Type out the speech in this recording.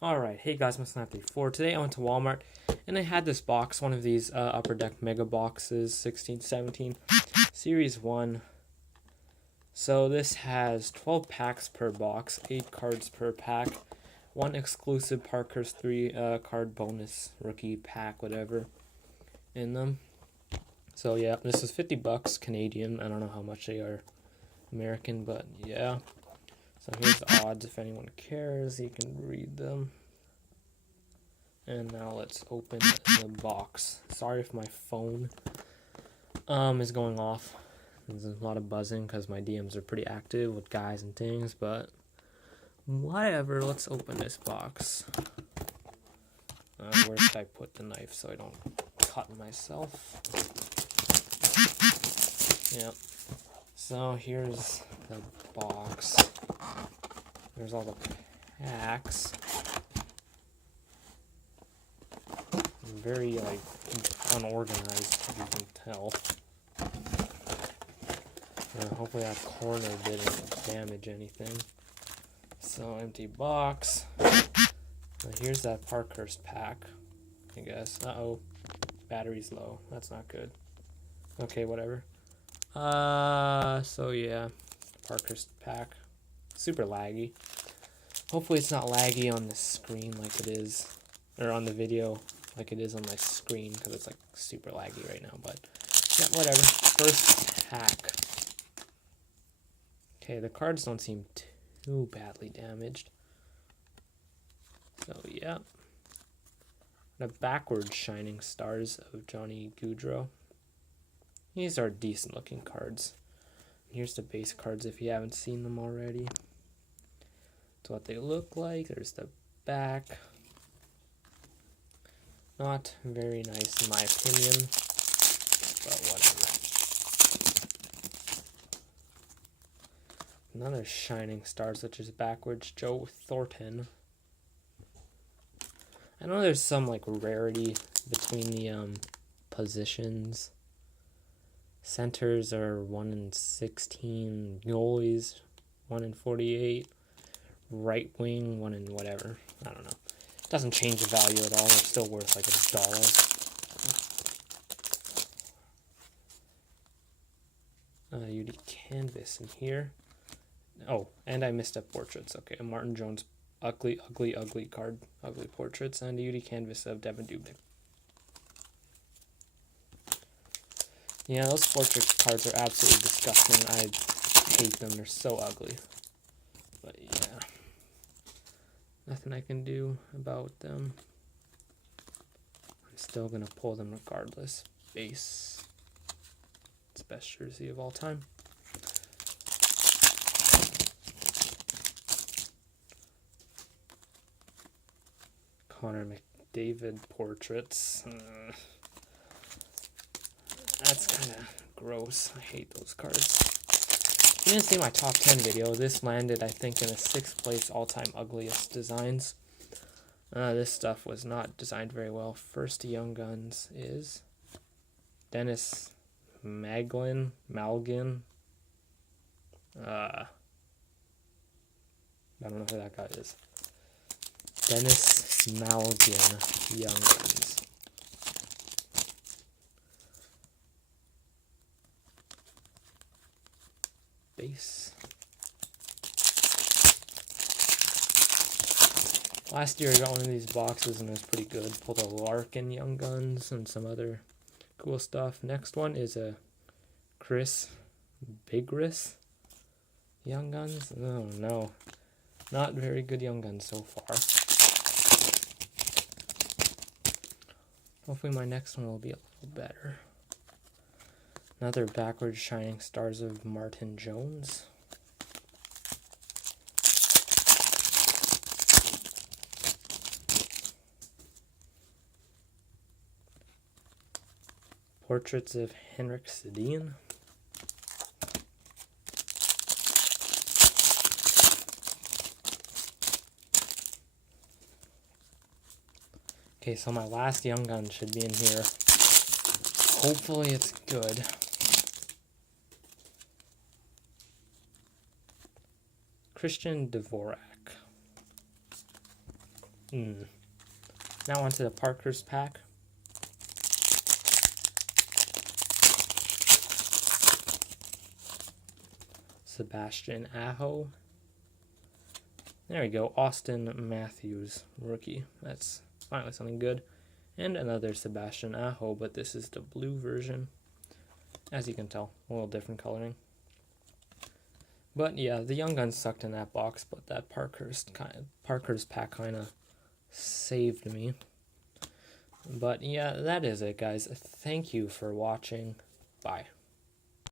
Alright, hey guys, MySnap34. Today I went to Walmart and I had this box, one of these Upper Deck Mega Boxes, 16, 17, Series 1. So this has 12 packs per box, 8 cards per pack, 1 exclusive Parker's 3 card bonus rookie pack, whatever, in them. So yeah, this is 50 bucks Canadian. I don't know how much they are American, but yeah. So here's the odds if anyone cares, you can read them. And now let's open the box. Sorry if my phone is going off. There's a lot of buzzing because my DMs are pretty active with guys and things, but whatever, let's open this box. Where should I put the knife so I don't cut myself? Yep. So here's the box. There's all the packs. Very like unorganized, as you can tell. Hopefully that corner didn't damage anything. So empty box. Here's that Parkhurst pack, I guess. Uh-oh, battery's low. That's not good. Okay, whatever. So yeah, Parkhurst pack. Super laggy. Hopefully it's not laggy on the screen like it is, or on the video like it is on my screen, because it's like super laggy right now, but yeah, whatever. First pack. Okay, the cards don't seem too badly damaged. So yeah. The backwards Shining Stars of Johnny Gaudreau. These are decent looking cards. Here's the base cards if you haven't seen them already. That's what they look like. There's the back. Not very nice in my opinion, but whatever. Another Shining Stars, which is backwards, Joe Thornton. I know there's some like rarity between the positions. Centers are 1 in 16, goalies 1 in 48, right wing 1 in whatever. I don't know. Doesn't change the value at all. They're still worth like $1. UD canvas in here. Oh, and I missed up portraits. Okay, a Martin Jones ugly card, ugly portraits, and a UD canvas of Devin Dubnyk. Yeah, those portrait cards are absolutely disgusting. I hate them. They're so ugly. But yeah, nothing I can do about them. I'm still going to pull them regardless. Base. It's best jersey of all time. Connor McDavid portraits. That's kind of gross. I hate those cards. If you didn't see my top 10 video, this landed, I think, in the 6th place all-time ugliest designs. This stuff was not designed very well. First Young Guns is Dennis Malgin. I don't know who that guy is. Dennis Malgin, Young Guns. Base. Last year I got one of these boxes and it was pretty good. Pulled a Larkin Young Guns and some other cool stuff. Next one is a Chris Bigris Young Guns. Oh no. Not very good Young Guns so far. Hopefully my next one will be a little better. Another backwards Shining Stars of Martin Jones. Portraits of Henrik Sedin. Okay, so my last Young Gun should be in here. Hopefully it's good. Christian Dvorak. Now onto the Parker's pack. Sebastian Aho. There we go. Austin Matthews, rookie. That's finally something good. And another Sebastian Aho, but this is the blue version. As you can tell, a little different coloring. But yeah, the Young Guns sucked in that box, but that Parker's pack kind of saved me. But yeah, that is it, guys. Thank you for watching. Bye.